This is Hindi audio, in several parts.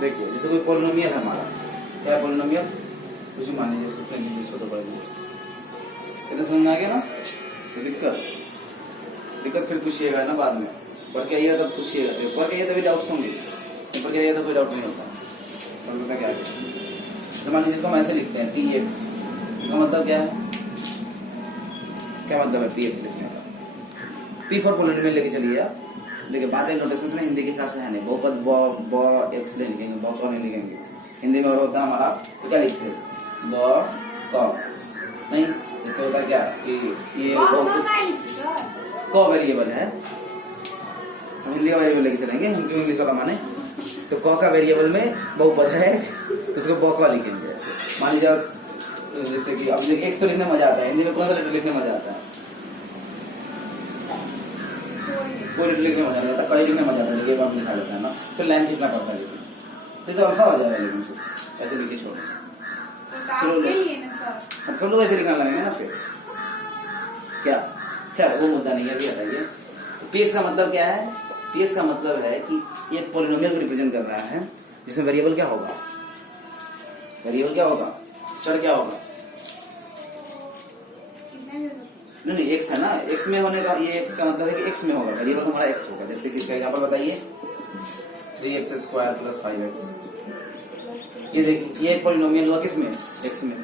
देखिए जैसे कोई पॉलिनोमियल है हमारा, क्या है पॉलिनोमियल, कुछ भी मान लीजिए सुपने लीजिए, इसको तो पढ़ेंगे, इतना समझ में आ गया ना। तो दिक्कत फिर पूछिएगा ना बाद में, पढ़ के आइएगा तब पूछिएगा, तो पढ़ के आइए तभी डाउट्स होंगे, पढ़ के आइए तो कोई डाउट नहीं होता। समझता क्या है, तो मान लीजिए इसको हम ऐसे लिखते हैं पी एक्स, इसका मतलब क्या है, क्या मतलब है पी एक्स लिखने का, पी फॉर पॉलिनोमियल लेके चलिए आप। देखिए बात है नोटेशन से हिंदी के हिसाब से है नहीं, बहुपद ब एक्स ले लिखेंगे, ब क नहीं लिखेंगे। हिंदी में और होता है हमारा, तो क्या लिखते हैं ब क नहीं, जैसे होता क्या कि ये क वेरिएबल है, हम हिंदी का वेरिएबल लेके चलेंगे, हम क्यों इंग्लिश वाला माने, तो क का वेरिएबल में बहुपद है तो उसको ब क लिखेंगे ऐसे। मान लीजिए जैसे कि अब एक्स तो लिखने में मजा आता है, हिंदी में कौन सा लेटर लिखने में मजा आता है, कोई लेटर लिखने में मजा नहीं आता, कई लिखने में मजा आता है, लेकिन हम लिखा लेते हैं ना, फिर लाइन खींचना पड़ता है, लेकिन फिर तो अल्फा हो जाएगा, लेकिन फिर ऐसे लिखे छोड़ फिर सब लोग ऐसे लिखना लगेंगे ना, फिर क्या क्या वो मुद्दा नहीं है, अभी हटाइए। पीएक्स का मतलब क्या है, पीएक्स का मतलब है कि एक पॉलिनोमियल को रिप्रेजेंट कर रहा है जिसमें वेरिएबल क्या होगा, वेरिएबल क्या होगा, चर क्या होगा, नहीं एक्स है ना, एक्स में होने का, ये एक्स का मतलब है कि एक्स में होगा, वेरिएबल हमारा एक्स होगा। जैसे किसका एग्जांपल बताइए, 3x² + 5x, ये देखिए ये एक पॉलिनोमियल हुआ किसमें, एक्स में।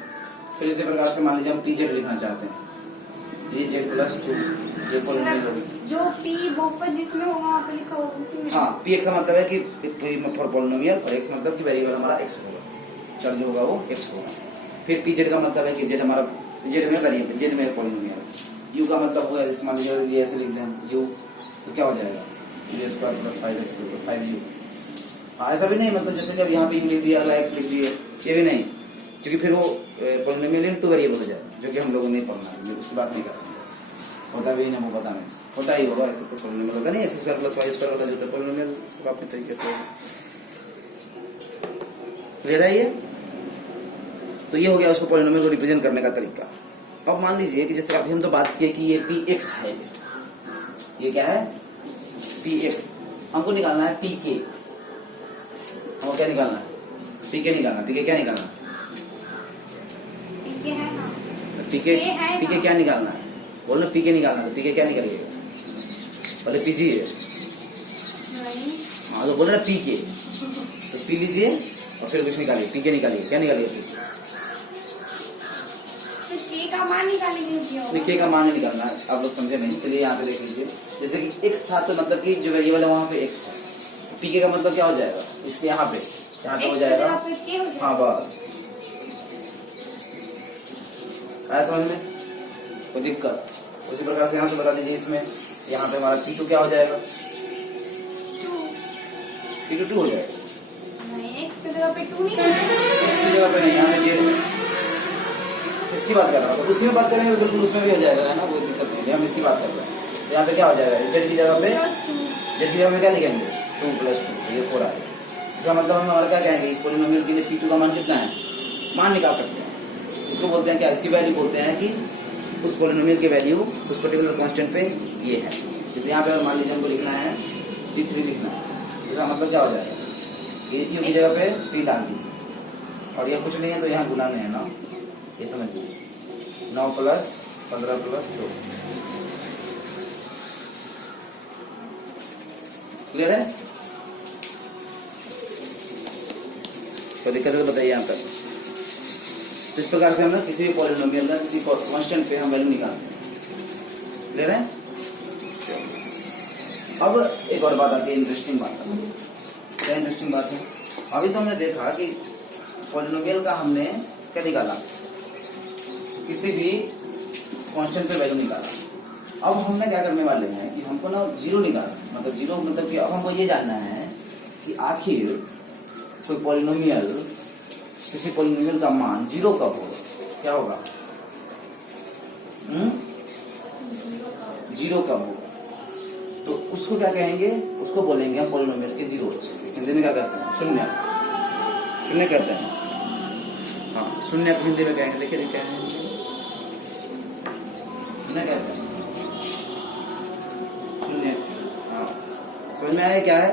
फिर इसी प्रकार से मान लीजिए हम pz लिखना चाहते हैं, 3z + 2, ये पॉलिनोमियल होगा, जो p बहुपद जिसमें होगा वहां पे लिखा होगा उसी में। हाँ px का मतलब है कि फॉर पॉलिनोमियल, और x मतलब कि वेरिएबल हमारा x होगा, चर जो होगा वो x होगा। फिर pz का मतलब है कि z हमारा, z में वेरिएबल, z में पॉलिनोमियल। u का मतलब होगा, जैसे मान लीजिए ये ऐसे लिखते हैं u, तो क्या हो जाएगा u² + 5x, 5u। हाँ ऐसा भी नहीं, मतलब जैसे कि अब यहाँ पे u लिख दिया, अगला x लिख दिए, ये भी नहीं, क्योंकि फिर वो पॉलिनोमियल इनटू वेरिएबल हो जाएगा, जो कि हम लोगों ने पढ़ना है, उसकी बात नहीं करते, होता भी नहीं, वो पता नहीं, होता ही होगा ऐसे, तो पॉलिनोमियल होता नहीं, x² + y² वाला जो पॉलिनोमियल अपने तरीके से ले रहा है ये। तो ये हो गया उसको पॉलिनोमियल को रिप्रेजेंट करने का तरीका। अब मान लीजिए कि जैसे अभी हम तो बात किए कि ये px है, ये क्या है px, हमको निकालना है pk, हमको क्या निकालना है, pk निकालना, pk क्या निकालना है, pk क्या निकालना है, बोलना pk निकालना है, pk क्या निकालिएगा, पहले pg है, हाँ तो बोल रहे pk, तो पी लीजिए और फिर कुछ निकालिए, pk निकालिए, क्या निकालिए, का मान निकालेंगे, k का मान नहीं निकालना है, आप लोग समझे नहीं, चलिए यहाँ पे देख लीजिए, जैसे कि x था तो मतलब कि जो वेरिएबल है वहाँ पे x है, तो pk का मतलब क्या हो जाएगा, इसके यहाँ पे हो जाएगा, हाँ बस आया समझ में, कोई दिक्कत। उसी प्रकार से यहाँ से बता दीजिए, इसमें यहाँ पे हमारा p2 क्या हो जाएगा, p2 2 हो जाएगा, x की जगह पे 2 नहीं, x की जगह पे नहीं, यहाँ पे z, इसकी बात कर रहा हूँ, तो उसी में बात करेंगे तो बिल्कुल उसमें भी हो जाएगा, है ना, कोई दिक्कत नहीं है, हम इसकी बात कर रहे हैं। यहाँ पे क्या हो जाएगा, z की जगह पे, z की जगह पे क्या लिखेंगे 2 + 2, ये 4 आएगा। इसका मतलब हम हमारा क्या कहेंगे, इस पॉलिनोमियल के लिए p2 का मान कितना है, मान निकाल सकते हैं, इसको बोलते हैं क्या, इसकी वैल्यू बोलते हैं कि उस पॉलिनोमियल की वैल्यू उस पर्टिकुलर कांस्टेंट पे ये है। जैसे यहाँ पे मान लीजिए हमको लिखना है 3 लिखना है, इसका मतलब क्या हो जाएगा, ये u की जगह पे 3 डाल दीजिए, और ये कुछ नहीं है तो यहाँ गुना में है ना, ये समझिए 9 + 15 + 2, क्लियर है, कोई दिक्कत है तो बताइए यहाँ तक। इस प्रकार से हम ना किसी भी पॉलिनोमियल का किसी कांस्टेंट पे हम वैल्यू निकालते हैं, क्लियर है। अब एक और बात आती है, इंटरेस्टिंग बात, क्या इंटरेस्टिंग बात है, अभी तो हमने देखा कि पॉलिनोमियल का हमने क्या निकाला, किसी भी कांस्टेंट पे वैल्यू निकाला। अब हमने क्या करने वाले हैं कि हमको ना जीरो निकालना, मतलब जीरो मतलब कि अब हमको ये जानना है कि आखिर कोई पॉलिनोमियल, किसी पॉलिनोमियल का मान जीरो कब होगा, क्या होगा, जीरो कब होगा, तो उसको क्या कहेंगे, उसको बोलेंगे हम पॉलिनोमियल के जीरो। हिंदी में क्या कहते हैं, शून्य, शून्य कहते हैं, हाँ शून्य को हिंदी में कहेंगे, देखिए क्या है, शून्य कहते हैं, शून्य, हाँ समझ में आया क्या है,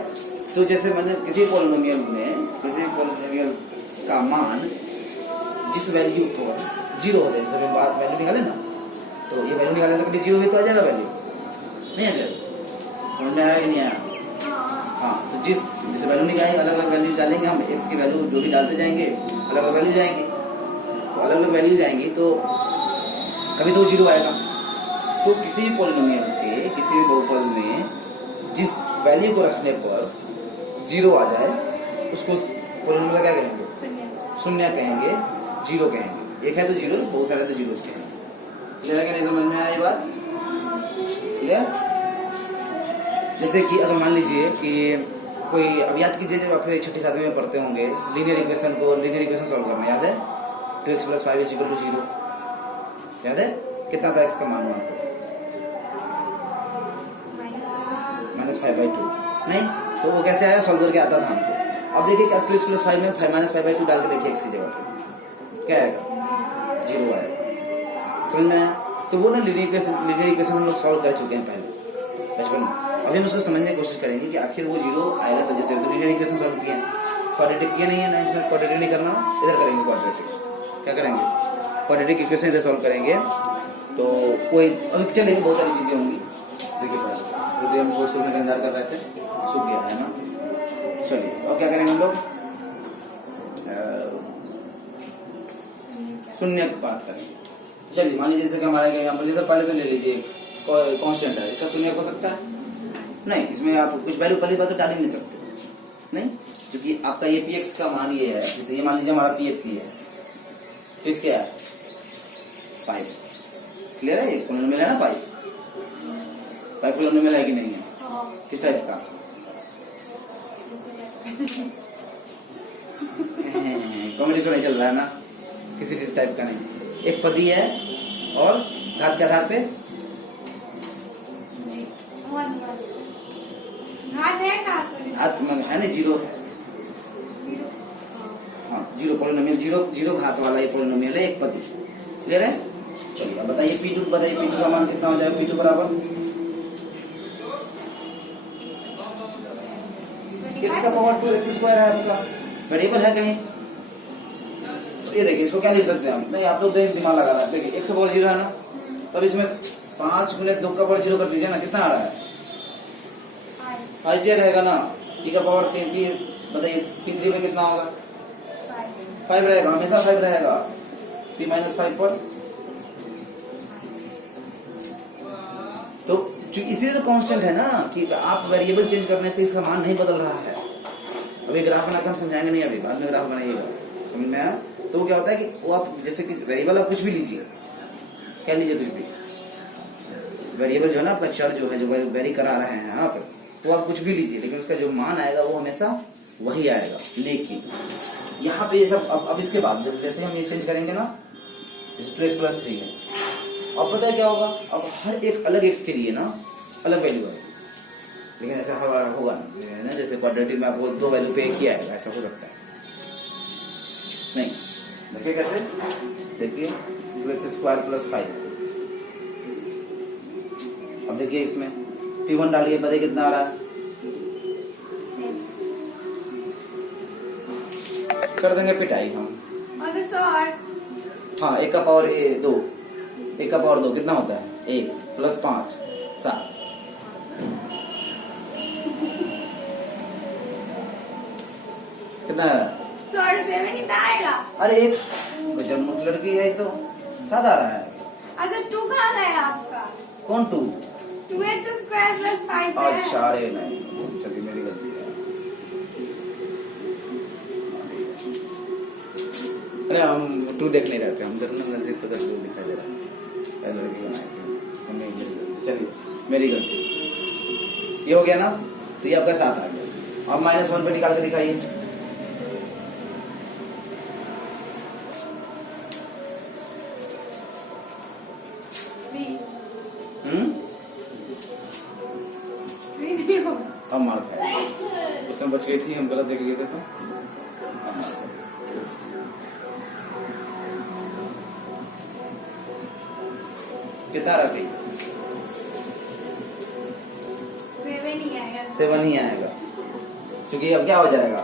तो जैसे मैंने किसी पॉलिनोमियल का मान जिस वैल्यू पर जीरो हो जाए, जैसे बात वैल्यू निकाले ना, तो ये वैल्यू निकाले तो कभी जीरो भी तो आ जाएगा, वैल्यू नहीं आ जाएगा, समझ में आया कि नहीं आया? हाँ, तो जैसे वैल्यू निकालेंगे, अलग अलग वैल्यू डालेंगे हम, एक्स की वैल्यू जो भी डालते जाएंगे अलग अलग वैल्यू जाएंगे, तो अलग अलग वैल्यू जाएंगी तो कभी तो जीरो आएगा। तो किसी भी पॉलिनोमियल के किसी भी बहुपद में जिस वैल्यू को रखने पर जीरो आ जाए उसको पॉलिनोमियल क्या कहेंगे? शून्य कहेंगे, जीरो कहेंगे। एक है तो जीरो, बहुत सारे तो जीरो कहेंगे। क्लियर है कि नहीं? समझ में आई बात? क्लियर? जैसे कि अगर मान लीजिए कि कोई, अब याद कीजिए जब आप 6ठी 7वीं में पढ़ते होंगे लीनियर इक्वेशन सॉल्व करना, याद है? 2x + 5 = 0, याद है? कितना था x का मान वहां से? -5/2 नहीं, तो वो कैसे आया? सॉल्व करके आता था हमको। अब देखिए कि आप 2x + 5 में -5/2 डाल के देखिए x की जगह पे क्या आएगा? 0 आएगा। समझ में आया? तो वो ना लीनियर इक्वेशन हम लोग सॉल्व कर चुके हैं पहले बचपन में। अभी हम उसको समझने की कोशिश करेंगे कि आखिर वो 0 आएगा तो जैसे तो लीनियर इक्वेशन सॉल्व किया, क्वाड्रेटिक किया नहीं है, 9th में क्वाड्रेटिक नहीं करना, इधर करेंगे क्वाड्रेटिक। क्या करेंगे? क्वाड्रेटिक इक्वेशन इधर सॉल्व करेंगे। तो कोई अभी चलेंगे, बहुत सारी चीजें होंगी। देखिए पहले तो हम कोर्स में इंतजार कर रहे थे, सूख गया है ना। चलिए और क्या करेंगे हम लोग? शून्य की बात करेंगे। चलिए मान लीजिए जैसे कि हमारे एग्जाम्पल जैसे पहले तो ले लीजिए कांस्टेंट है, इसका शून्य हो सकता है नहीं, इसमें आप कुछ वैल्यू पहली बात तो डाल ही नहीं सकते नहीं, क्योंकि आपका ये px का मान ये है। जैसे ये मान लीजिए हमारा px ही है, px क्या है? 5। क्लियर है? एक पॉलिनोमियल है ना 5 पॉलिनोमियल है कि नहीं है? किस टाइप का? कॉमेडी शो नहीं चल रहा है ना, किसी टाइप का नहीं, एक पदी है और घात के आधार पे घात है ना, जीरो है। हाँ, जीरो पॉलिनोमियल, जीरो घात वाला ये पॉलिनोमियल है, एक पदी। क्लियर है? चलिए अब बताइए P2 बताइए, P2 का मान कितना हो जाएगा? P2 बराबर x⁻2x² है आपका, वेरिएबल है कहीं? ये देखिए इसको क्या लिख सकते हैं हम? नहीं, आप लोग दिमाग लगा रहा है। देखिए x⁻0 है ना, तब इसमें 5 × 2⁻0 कर दीजिए ना, कितना आ रहा है? 5z रहेगा ना। t⁻3 बताइए P3 में कितना होगा? 5 रहेगा, हमेशा 5 रहेगा P-5 पर। तो इसीलिए तो कांस्टेंट है ना कि आप वेरिएबल चेंज करने से इसका मान नहीं बदल रहा है। अभी ग्राफ बनाकर हम समझाएंगे नहीं, अभी बाद में ग्राफ बनाइएगा, समझ में आया? तो वो क्या होता है कि वो आप जैसे कि वेरिएबल आप कुछ भी लीजिए, क्या लीजिए? कुछ भी वेरिएबल जो है ना आपका चर जो है, जो वेरी करा रहे हैं आप, तो आप कुछ भी लीजिए, लेकिन उसका जो मान आएगा वो हमेशा वही आएगा। लेकिन यहाँ पे ये सब अब इसके बाद जब जैसे हम ये चेंज करेंगे ना, जैसे 2x + 3 है, अब पता है क्या होगा? अब हर एक अलग x के लिए ना अलग वैल्यू है, लेकिन ऐसा होगा ना, जैसे क्वाड्रेटिक में आपको 2 वैल्यू पे एक ही आएगा, ऐसा हो सकता है नहीं? देखिए कैसे, देखिए 2x² + 5। अब देखिए इसमें P1 डालिए, बताइए कितना आ रहा है? कर देंगे पिटाई हम। हाँ, 1 का पावर 2, 1 का पावर 2 कितना होता है? 1 + 5 7। कितना है? आएगा। अरे एक जन्म लड़की है तो 7 आ रहा है। अच्छा 2 कहाँ गया आपका? कौन 2? 2x² + 5 है। अच्छा, अरे नहीं, चलिए मेरी गलती है। अरे हम 2 देख नहीं रहते, हम जरूर गलती से 2 दिखाई दे रहा है, लड़की बनाए थे। चलिए मेरी गलती, ये हो गया ना, तो ये आपका 7 आ गया। अब -1 पे निकाल के दिखाइए। अब मार खाए, उसमें बच गई थी, हम गलत देख लिए थे तो कितना रख गई? 7 ही आएगा। 7 ही आएगा। क्योंकि अब क्या हो जाएगा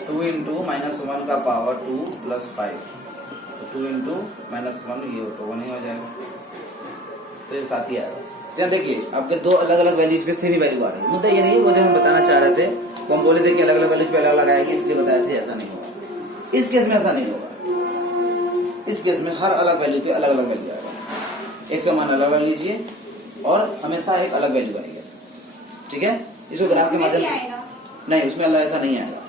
2 इंटू -1 का पावर 2 प्लस 5, तो 2 इंटू -1 ये तो 1 ही हो जाएगा, तो ये साथ ही आएगा। तो देखिए आपके दो अलग अलग वैल्यूज पे सेम ही वैल्यू आ रही है। मुद्दा ये नहीं, वो जो हम बताना चाह रहे थे वो हम बोले थे कि अलग अलग वैल्यूज पे अलग अलग आएगी, इसलिए बताए थे ऐसा नहीं होगा। इस केस में ऐसा नहीं होगा, इस केस में हर अलग वैल्यू पे अलग अलग वैल्यू आएगा। x का मान अलग अलग लीजिए और हमेशा एक अलग वैल्यू आएगा, ठीक है। इसको ग्राफ के माध्यम से नहीं, उसमें अल्लाह ऐसा नहीं आएगा।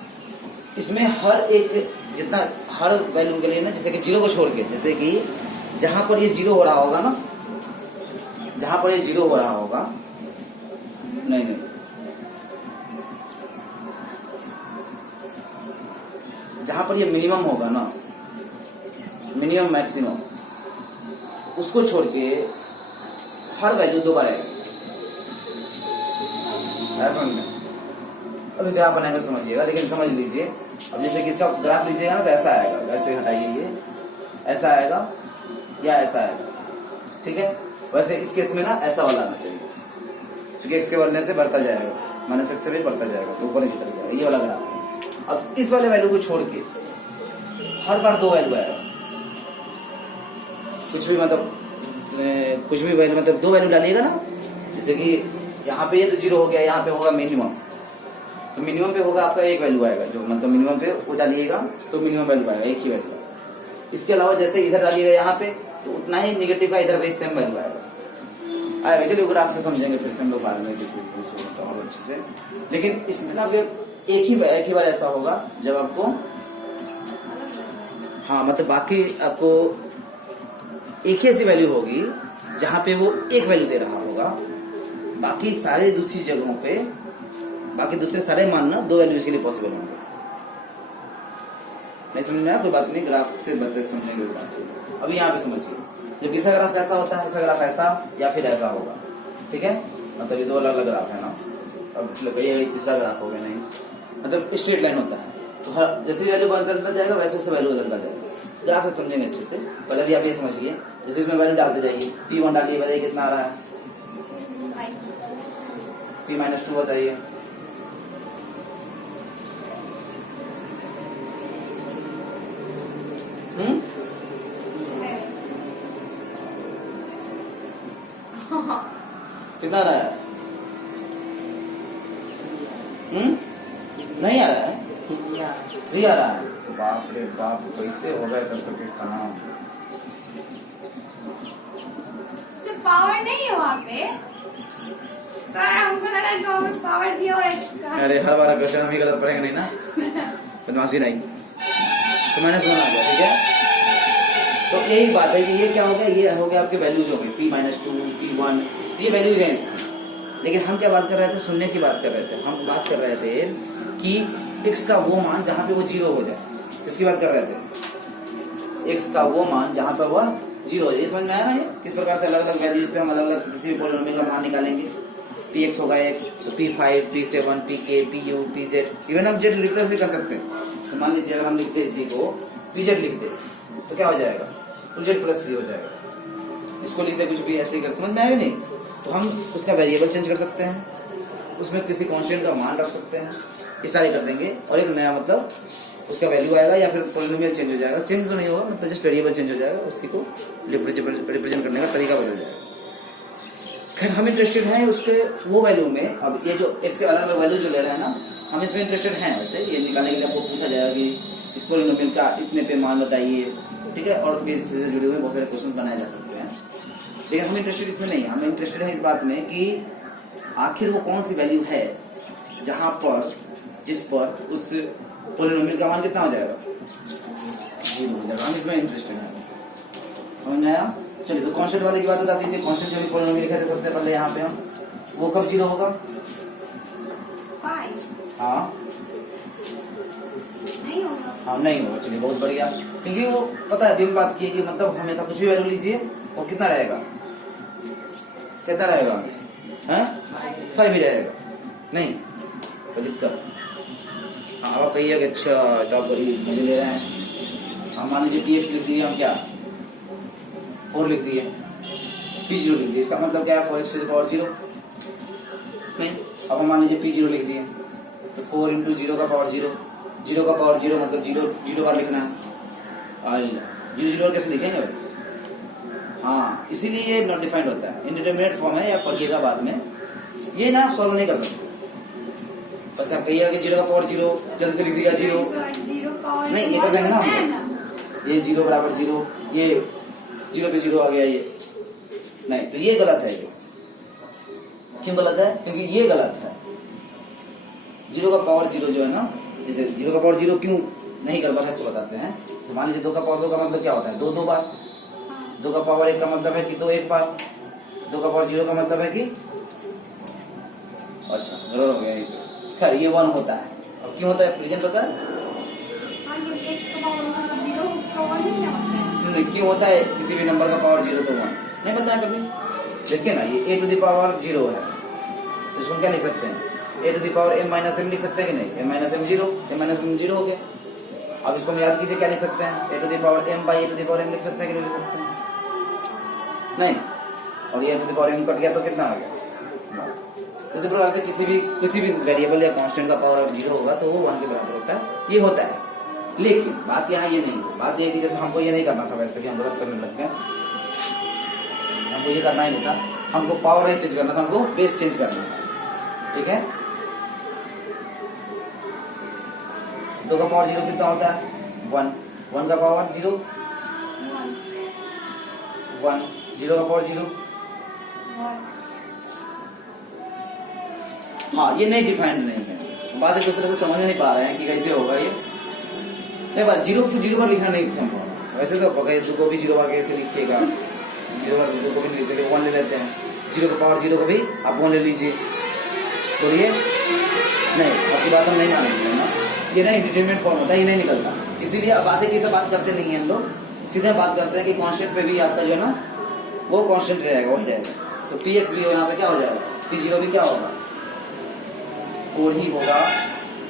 इसमें हर एक जितना हर वैल्यू के लिए ना, जैसे कि 0 को छोड़ के, जैसे कि जहां पर ये 0 हो रहा होगा ना, जहां पर ये 0 हो रहा होगा, नहीं जहां पर ये मिनिमम होगा ना, मिनिमम मैक्सिमम, उसको छोड़ के हर वैल्यू 2 बार आएगी। ऐसा समझना, अभी ग्राफ बनाएगा समझिएगा, लेकिन समझ लीजिए। अब जैसे कि इसका ग्राफ लीजिएगा ना तो ऐसा आएगा, वैसे हटाइए, ये ऐसा आएगा या ऐसा आएगा, ठीक है। वैसे इस केस में ना ऐसा वाला आना चाहिए, क्योंकि x के बढ़ने से बढ़ता जाएगा, -x से भी बढ़ता जाएगा, तो ऊपर की तरफ जाएगा, ये वाला ग्राफ। अब इस वाले वैल्यू को छोड़ के हर बार 2 वैल्यू आएगा, कुछ भी मतलब कुछ भी वैल्यू, मतलब 2 वैल्यू डालिएगा ना, जैसे कि यहाँ पे ये तो 0 हो गया, यहाँ पे होगा मिनिमम, तो मिनिमम पे होगा आपका एक वैल्यू आएगा, जो मतलब मिनिमम पे वो डालिएगा तो मिनिमम वैल्यू आएगा, एक ही वैल्यू आएगा। इसके अलावा जैसे इधर डालिएगा यहाँ पे, तो उतना ही निगेटिव का इधर पे सेम वैल्यू आएगा। आएगा, चलिए ग्राफ से समझेंगे फिर से हम लोग बाद में और अच्छे से। लेकिन इसमें ना एक ही बार ऐसा होगा जब आपको, हाँ मतलब बाकी आपको एक ही ऐसी वैल्यू होगी जहां पे वो एक वैल्यू दे रहा होगा, बाकी सारे दूसरी जगहों पे बाकी दूसरे सारे मान ना 2 वैल्यूज के लिए पॉसिबल होंगे। नहीं समझ में आया? कोई बात नहीं, ग्राफ से बताते समझेंगे बात। अभी यहाँ पे समझिए, जब इसका ग्राफ कैसा होता है, इसका ग्राफ ऐसा या फिर ऐसा होगा, ठीक है। मतलब ये 2 अलग अलग ग्राफ है ना। अब ये तीसरा ग्राफ हो गया, नहीं मतलब स्ट्रेट लाइन होता है, तो हर जैसे वैल्यू बदलता जाएगा वैसे वैसे वैल्यू बदलता जाएगा। ग्राफ से समझेंगे अच्छे से। पहले अभी आप ये समझिए, जैसे इसमें वैल्यू डालते जाइए, P1 डालिए, बताइए कितना आ रहा है, P-2 बताइए, कितना आ रहा है? नहीं आ रहा है, 3 आ रहा है। बाप रे बाप, कैसे हो गया कर सके काम। पावर नहीं है वहाँ पे सर, हमको लगा कि पावर दिया हुआ एक्स्ट्रा। अरे हर बार क्वेश्चन हम ही गलत पढ़ेंगे नहीं ना, बदमाशी नहीं, तो -1 आ गया, ठीक है। तो यही बात है कि ये क्या हो गया, ये हो गया आपके वैल्यूज हो गए P-2, P1, ये वैल्यूज हैं इसकी। लेकिन हम क्या बात कर रहे थे, सुनने की बात कर रहे थे। हम बात कर रहे थे कि x का वो मान जहां पे वो 0 हो जाए, इसकी बात कर रहे थे। x का वो मान जहां पे वह 0 हो जाए, समझ में आया ना? ये किस प्रकार से अलग अलग वैल्यूज पे हम अलग अलग किसी भी पॉलिनोमियल का मान निकालेंगे। Px होगा एक, तो P5, P7, Pk, Pu, Pz, even हम z रिप्लेस भी कर सकते हैं। मान लीजिए अगर हम लिखते इसी को Pz लिखते तो क्या हो जाएगा, 2z+3 हो जाएगा। इसको लिखते कुछ भी ऐसे ही कर, समझ में आया नहीं? तो हम उसका वेरिएबल चेंज कर सकते हैं, उसमें किसी कांस्टेंट का मान रख सकते हैं, ये सारे कर देंगे और एक नया मतलब उसका वैल्यू आएगा, या फिर पॉलिनोमियल चेंज हो जाएगा। चेंज तो नहीं होगा, मतलब जस्ट वेरिएबल चेंज हो जाएगा, उसी को रिप्रेजेंट करने का तरीका बदल जाएगा। खैर हम इंटरेस्टेड हैं उसके वो वैल्यू में। अब ये जो x के अलग अलग वैल्यू जो ले रहे हैं ना, हम इसमें इंटरेस्टेड हैं। वैसे ये निकालने के लिए आपको पूछा जाएगा कि इस पॉलिनोमियल का इतने पे मान बताइए, ठीक है, और भी इससे जुड़े हुए बहुत सारे क्वेश्चन बनाए जा सकते हैं। लेकिन हम इंटरेस्टेड इसमें नहीं, हम इंटरेस्टेड हैं इस बात में कि आखिर वो कौन सी वैल्यू है जहां पर जिस पर उस पॉलिनोमियल का मान कितना हो जाएगा, 0 हो जाएगा। हम इसमें इंटरेस्टेड हैं, समझ में आया? चलिए, तो कांस्टेंट वाले की बात बता दीजिए। कांस्टेंट जो भी पॉलिनोमियल लिखे थे सबसे पहले यहाँ पे हम, वो कब 0 होगा? 5 हाँ नहीं होगा, हाँ नहीं होगा। चलिए बहुत बढ़िया, क्योंकि वो पता है, अभी हम बात की कि मतलब हमेशा कुछ भी वैल्यू लीजिए वो कितना रहेगा, कितना रहेगा, 5 ही रहेगा, नहीं कोई दिक्कत। हाँ आप कहिए कि अच्छा तो आप गरीब मजे ले रहे हैं। हम मान लीजिए Px लिख दिए, हम क्या 4 लिख दिए, P0 लिख दिए, इसका मतलब क्या है 4x⁴ नहीं। अब हम मान लीजिए P0 लिख दिए, तो 4 इंटू 0 का पावर 0, 0 का पावर 0 मतलब 0 बार लिखना है। 0 कैसे लिखेंगे वैसे? हाँ, इसीलिए ये नॉट डिफाइंड होता है, इनडिटरमिनेट फॉर्म है, या पढ़िएगा बाद में, ये ना सॉल्व नहीं कर सकते। बस आप कहिएगा कि 0 का पावर 0, जल्दी से लिख दिया 0, नहीं ये कर देंगे ना हम, ये 0 बराबर 0, ये 0 पे 0 आ गया, ये नहीं, तो ये गलत है। ये क्यों गलत है? क्योंकि ये गलत है। 0 का पावर 0 जो है ना, जैसे 0 का पावर 0 क्यों नहीं कर पा रहे बताते हैं। तो मान लीजिए 2 का पावर 2 का मतलब क्या होता है? 2 बार। 2 का पावर 1 का मतलब है कि 2 एक बार। 2 का पावर 0 का मतलब है कि, अच्छा गलत हो गया ये। खैर ये 1 होता है। और क्यों होता है रीजन पता है? नहीं, क्यों होता है किसी भी नंबर का पावर 0 तो 1 नहीं पता है कभी? देखिए ना, ये a टू द पावर 0 है, तो इसको क्या लिख सकते हैं? a to the power m-m लिख सकते हैं कि नहीं? m-m 0, m-m 0 हो गया। अब इसको हम याद कीजिए, क्या लिख सकते हैं? a to the power m by a to the power m लिख सकते हैं कि नहीं लिख सकते हैं? नहीं, और ये a to the power m cut गया तो कितना आ गया? इसी प्रकार से किसी भी वेरिएबल या कांस्टेंट का पावर अगर 0 होगा तो वो 1 के बराबर होता है। ये होता है, लेकिन बात यहाँ ये नहीं है। बात ये कि जैसे हमको ये नहीं करना था, वैसे कि हम गलत करने लग गए, हमको ये करना ही नहीं था। हमको पावर नहीं चेंज करना था, हमको बेस चेंज करना था। ठीक है, 2 का पावर 0 कितना होता है? 1। 1 का पावर 0, 1। 0 का पावर 0, हाँ ये नहीं डिफाइंड नहीं है। बात एक दूसरे से समझ नहीं पा रहे हैं कि कैसे होगा ये। नहीं, बात 0 को 0 बार लिखना नहीं संभव है। वैसे तो 2 को भी 0 बार कैसे लिखिएगा? 0 बार 2 को भी नहीं लिखते, 1 ले लेते हैं। 0 का पावर 0 को भी आप 1 ले लीजिए, बोलिए। नहीं, आपकी बात हम नहीं मानेंगे ना, ये नहीं डिटरमिनेंट फॉर्म होता है, ये नहीं निकलता। इसीलिए अब बातें किसी बात करते नहीं है हम लोग, सीधे बात करते हैं कि कांस्टेंट पे भी आपका जो है ना वो कांस्टेंट रहेगा, वही रहेगा। तो px भी यहाँ पे क्या हो जाएगा? p0 भी क्या होगा? 4 ही होगा।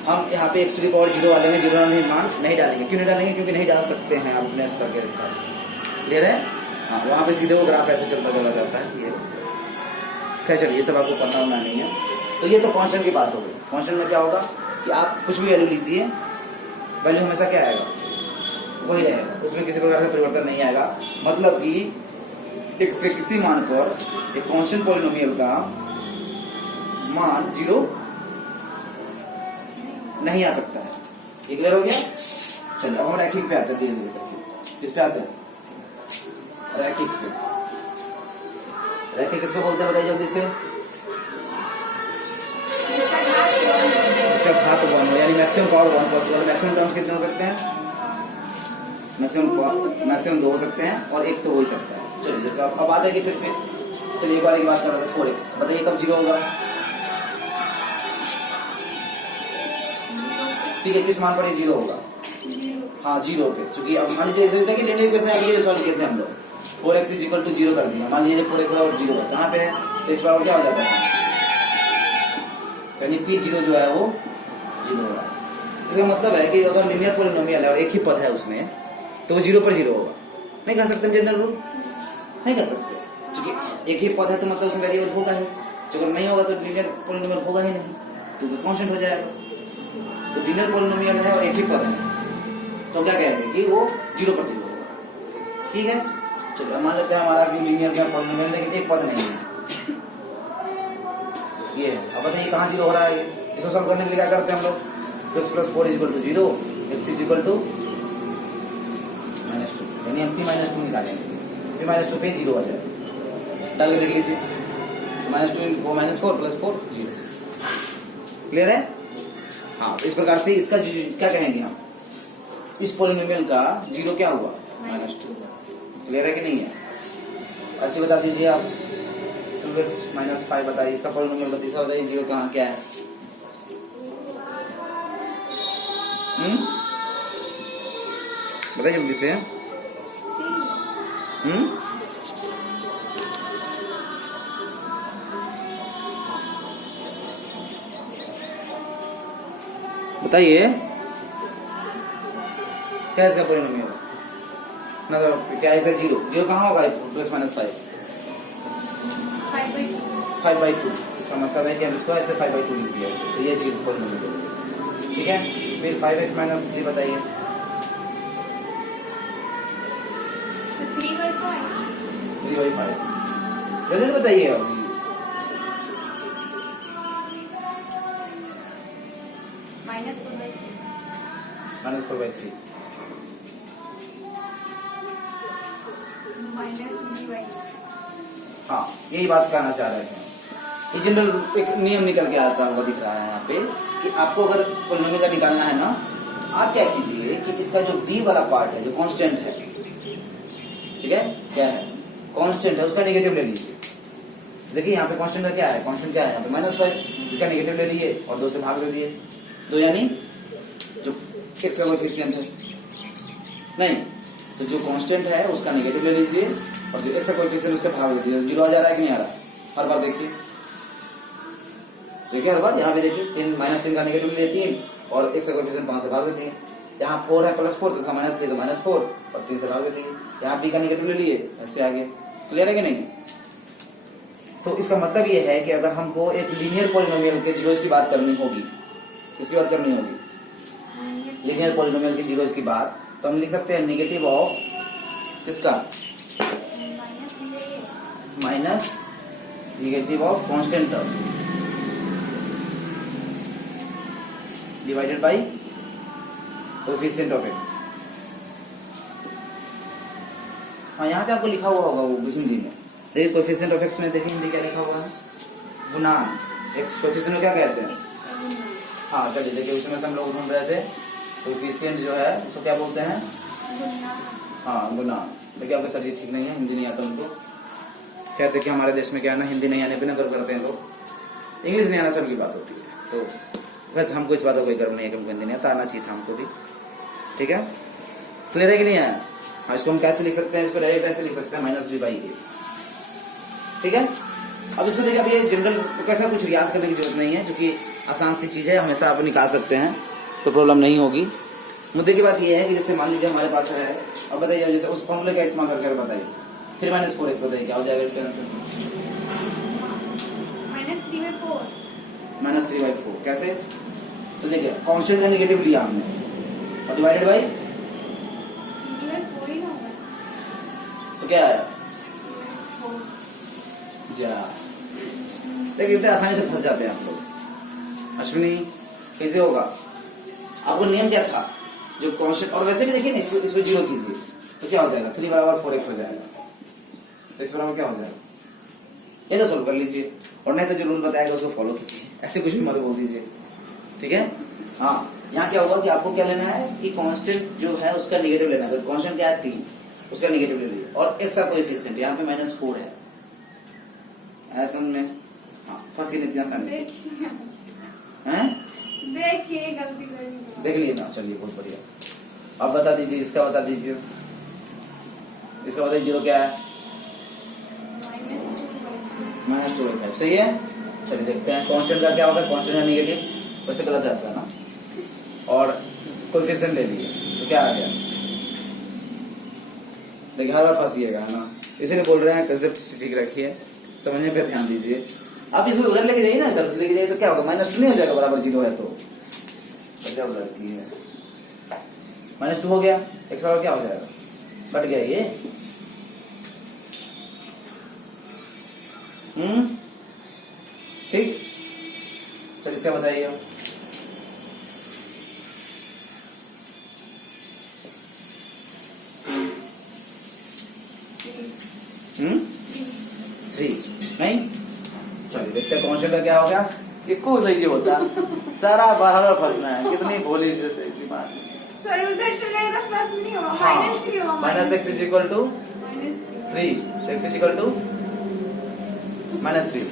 हम यहाँ पे x टू द पावर 0 वाले में 0 नहीं मान नहीं डालेंगे। क्यों नहीं डालेंगे? क्योंकि नहीं डाल सकते हैं आप अपने स्तर के हिसाब से। क्लियर है? हाँ, वहाँ पे सीधे वो ग्राफ ऐसे चलता चला जाता है। ये खैर चलिए, ये सब आपको पढ़ना होना नहीं है। तो ये तो कांस्टेंट की बात हो गई। कांस्टेंट में क्या होगा कि आप कुछ भी वैल्यू लीजिए, वैल्यू हमेशा क्या आएगा? वही रहेगा, उसमें किसी प्रकार से परिवर्तन नहीं आएगा। मतलब कि x के किसी मान पर एक कांस्टेंट पॉलिनोमियल का मान 0 नहीं आ सकता है। ये क्लियर हो गया? चलिए अब हम रैखिक पे आते हैं धीरे धीरे। किस पे आते हैं? रैखिक पे। रैखिक किसको बोलते हैं बताइए जल्दी से? जिसका घात 1 हो, यानी maximum power 1 possible. Maximum terms कितने हो सकते हैं? मैक्सिमम 2 हो सकते हैं और 1 तो हो ही सकता है। चलिए जैसे अब बात है कि फिर से चलिए एक बार की बात कर रहे थे 4x, बताइए कब 0 होगा? ठीक है, किस मान पर ये 0 होगा? हाँ 0 पे, क्योंकि अब मान लीजिए ऐसे कि लिनियर इक्वेशन आगे सॉल्व किए थे हम लोग। 4x इक्वल टू 0 कर दिया। मान लीजिए 4x बराबर 0 है, कहाँ पे है? तो x बराबर क्या हो जाता है? यानी p0 जो है वो 0 होगा। इसका मतलब है कि अगर लिनियर पॉलिनोमियल है और एक ही पद है उसमें, तो वो 0 पर 0 होगा। नहीं कह सकते जनरल रूल, नहीं कह सकते, क्योंकि एक ही पद है तो मतलब उसमें वेरिएबल होगा ही। अगर नहीं होगा तो लिनियर पॉलिनोमियल होगा ही नहीं, तो कांस्टेंट हो जाएगा। तो लिनियर पॉलिनोमियल है और एक ही पद है, तो क्या कहेंगे कि वो 0 पर 0 होगा। ठीक है, चलिए मान लेते हैं हमारा कि लिनियर का पॉलिनोमियल लेकिन एक पद नहीं है, ये है। अब बताइए कहाँ 0 हो रहा है? ये इसको सॉल्व करने के लिए क्या करते हैं हम लोग? x + 4 = 0, x = -2, यानी हम p-2 निकालेंगे। p-2 पे 0 आ जाएगा। डाल के देख लीजिए, -2 को -4 + 4 0। क्लियर है? हाँ, तो इस प्रकार से इसका क्या कहेंगे हम? इस पॉलिनोमियल का 0 क्या हुआ? -2। क्लियर है कि नहीं है? ऐसे बता दीजिए आप 2x - 5 बताइए, इसका पॉलिनोमियल का तीसरा बताइए 0 कहाँ क्या है? बताइए जल्दी से। बताइए क्या इसका पॉलिनोमियल ना? तो क्या है? 0 कहाँ होगा? 2x - 5 5/2। इसका मतलब है कि हम इसको ऐसे 5/2 लिख दिया, तो ये 0 पॉलिनोमियल। ठीक है, फिर 5x माइनस 3 बताइए। 3/5 3/5 जल्दी से बताइए अब। -4/3 -4/3 -3/5 हाँ, यही बात कहना चाह रहे हैं। ये जनरल एक नियम निकल के आता हुआ दिख रहा है यहाँ पे कि आपको अगर पोलिनोमियल का निकालना है ना, आप क्या कीजिए कि इसका जो b वाला पार्ट है, जो कांस्टेंट है, ठीक है, क्या है, कांस्टेंट है, उसका नेगेटिव ले लीजिए। देखिए यहाँ पे कांस्टेंट का क्या है, कांस्टेंट क्या है यहाँ पे -5, इसका नेगेटिव ले लिए और 2 से भाग दे दिए। 2 यानी जो x का कोएफिशिएंट है, नहीं तो जो कांस्टेंट है उसका नेगेटिव ले लीजिए और जो x का कोएफिशिएंट उससे भाग दे दीजिए। 0 आ जा रहा है कि नहीं आ रहा? हर बार देखिए, हर बार यहाँ पे देखिए, -3 का नेगेटिव ले लिए 3 और x का कोएफिशिएंट 5 से भाग दे दिए। यहाँ 4 है +4 तो उसका माइनस ले तो -4 और 3 से भाग दे दिए। यहाँ p का नेगेटिव ले लिए, ऐसे आगे। क्लियर है कि नहीं? तो इसका मतलब ये है कि अगर हमको एक लीनियर पॉलिनोमियल के जीरोस की बात करनी होगी, किसकी बात करनी होगी? लीनियर पॉलिनोमियल के जीरोस की बात, तो हम लिख सकते हैं नेगेटिव ऑफ किसका? Minus negative of constant term divided by coefficient of x। हाँ, यहाँ पे आपको लिखा हुआ होगा वो हिंदी में, देखिए कोएफिशिएंट ऑफ x में देखिए हिंदी क्या लिखा हुआ है, गुणांक। x कोएफिशिएंट को क्या कहते हैं? हाँ चलिए देखिए, उसमें से हम लोग ढूंढ रहे थे कोएफिशिएंट जो है उसको क्या बोलते हैं? हाँ, गुणांक। देखिए आपके सर जी ठीक नहीं है, हिंदी नहीं आता उनको। खैर देखिए हमारे देश में क्या है ना, हिंदी नहीं आने पे ना गर्व करते हैं लोग, इंग्लिश नहीं आना सबकी बात होती है। तो वैसे हमको इस बात का कोई गर्व नहीं है कि हमको हिंदी नहीं आता, आना चाहिए था हमको भी। ठीक है, क्लियर है कि नहीं आया? हाँ, इसको हम कैसे लिख सकते हैं? इसको डायरेक्ट ऐसे लिख सकते हैं -b/a। ठीक है, अब इसको देखिए, अब ये जनरल कैसा कुछ याद करने की जरूरत नहीं है, क्योंकि आसान सी चीज है, हमेशा आप निकाल सकते हैं, तो प्रॉब्लम नहीं होगी। मुद्दे की बात ये है कि जैसे मान लीजिए हमारे पास है, अब बताइए जैसे उस फॉर्मूले का इस्तेमाल करके बताइए 3 - 4x, बताइए क्या हो जाएगा इसका आंसर? -3/4। कैसे? तो देखिए कांस्टेंट का नेगेटिव लिया हमने और डिवाइडेड बाय, तो क्या आया? जा देखिए इतने आसानी से फंस जाते हैं आप लोग। अश्विनी कैसे होगा? आपको नियम क्या था? जो कांस्टेंट, और वैसे भी देखिए ना, इसको 0 कीजिए तो क्या हो जाएगा? 3 = 4x हो जाएगा, तो x बराबर क्या हो जाएगा? ये तो सोल्व कर लीजिए, और नहीं तो जो रूल बताएगा उसको फॉलो कीजिए, ऐसे कुछ भी मत बोल दीजिए। ठीक है, हाँ, यहाँ क्या होगा कि आपको क्या लेना है कि कांस्टेंट जो है उसका नेगेटिव लेना है। तो कांस्टेंट क्या है? 3, उसका नेगेटिव ले लीजिए और x का कोएफिशिएंट यहाँ पे -4 है, ऐसा में हाँ फंसी नहीं इतनी आसानी से हैं? देखिए गलती कर दी। देख लिए ना, चलिए बहुत बढ़िया। अब बता दीजिए, इसका बता दीजिए, इसका बताइए 0 क्या है? -2/5। सही है, चलिए देखते हैं कांस्टेंट का क्या होगा। कांस्टेंट का नेगेटिव वैसे गलत रहता है ना, और कोएफिशिएंट ले लिए तो क्या आ गया? देखिए हर बार फंसिएगा ना, इसीलिए बोल रहे हैं कंसेप्ट ठीक रखिए, समझने पे ध्यान दीजिए। आप इसको उधर लेके जाइए ना, इधर लेके जाइए तो क्या होगा? -2 नहीं हो जाएगा? बराबर 0 है तो जब लड़की है -2 हो गया, x बराबर क्या हो जाएगा? बढ़ गया ये। ठीक, चलिए इसका बताइए। थ्री नहीं, चलिए देखते हैं कांस्टेंट का क्या हो गया। ये कुछ नहीं होता, सारा बाहर फंसना है, कितनी भोली दिमाग। सर उधर चले तो प्लस नहीं होगा, हाँ, -3 होगा। -x = -3 3, x = -3।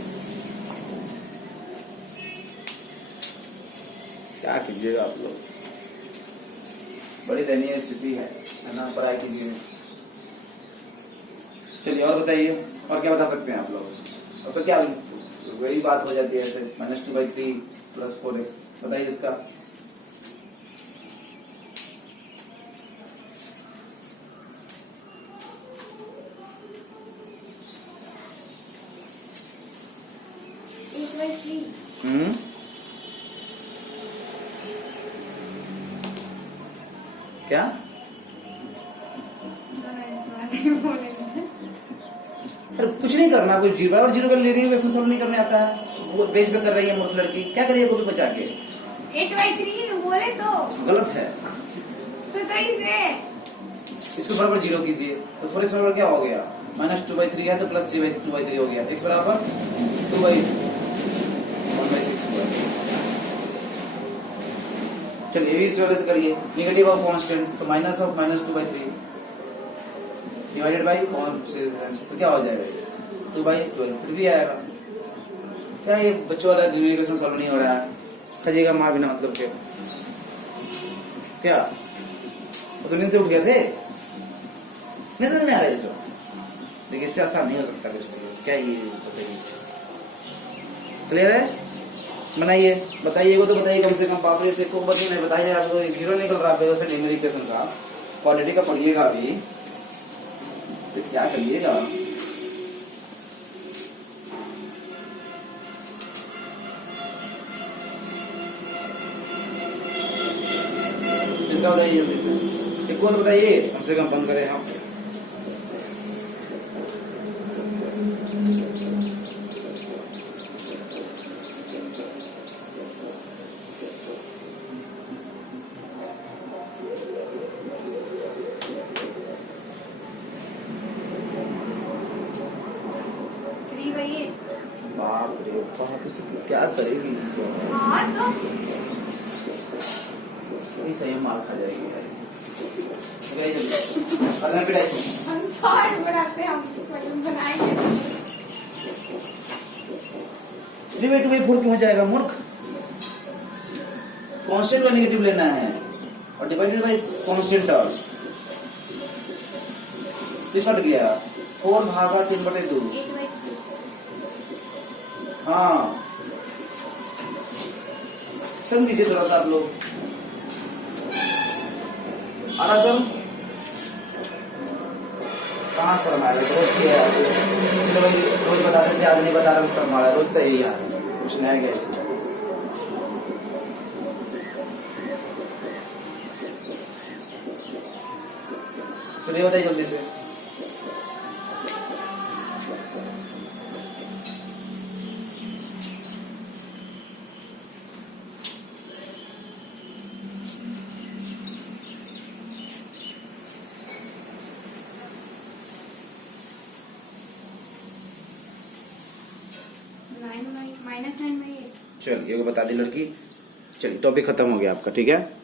क्या कीजिएगा आप लोग, बड़ी दयनीय स्थिति है ना, पढ़ाई कीजिए। चलिए और बताइए, और क्या बता सकते हैं आप लोग? और तो क्या वही बात हो जाती है ऐसे, -2/3 + 4x। बताइए इसका। क्या? अरे कुछ नहीं करना, कोई जीरो और जीरो का लीडिंग इक्वेशन सॉल्व नहीं करने आता है, वो पेज पे कर रही है मूर्ख लड़की, क्या करिए वो भी बचा के? 8/3 बोले तो गलत है। सर कैसे? इसको बराबर जीरो कीजिए तो 4x बराबर क्या हो गया? -2/3 है तो +3/2/3 हो गया। x बराबर 2/1/6 हुआ। चलिए इस वाले से करिए, नेगेटिव ऑफ कांस्टेंट तो -2/3 डिवाइडेड बाई कांस्टेंट तो क्या हो जाएगा? 2/12 फिर भी आएगा। क्या ये बच्चों वाला न्यूमेरिकल सॉल्व नहीं हो रहा है? खजिएगा मार बिना मतलब के। क्या वो तो नींद से उठ गए थे? नहीं समझ में आ रहा है ये सब? देखिए इससे आसान नहीं हो सकता कुछ भी। क्या ये बताइए, क्लियर है? बनाइए, बताइएगा तो बताइए कम से कम। पापड़ी से को बच्चे नहीं बताइए, आपको जीरो निकल रहा है वैसे न्यूमेरिकेशन का, क्वालिटी का पढ़िएगा अभी तो क्या करिएगा? इसका बताइए जल्दी से, एक को तो बताइए कम से कम, बंद करें हम। बाप रे बाप, इसे तो क्या करेगी इसको? हाँ तो वही सही मार खा जाएगी यार। अरे पिटाई हम सॉल्व बनाते हैं, हम बनाएंगे। 3/2/4 क्यों हो जाएगा मूर्ख? कांस्टेंट का नेगेटिव लेना है और डिवाइडेड बाय कांस्टेंट टर्म। किस कट गया? 4 भागा 3/2। हाँ समझिए थोड़ा सा आप लोग। आ रहा सर? कहाँ शर्म आ रहा है? रोज की है आपको। चलो भाई रोज बताते थे, आज नहीं बता रहे तो शर्म आ रहा है। रोज तो यही आ रहा है, कुछ नया गया इसमें। चलिए बताइए जल्दी से। -9/8। चलिए ये बता दी लड़की। चलिए टॉपिक खत्म हो गया आपका, ठीक है।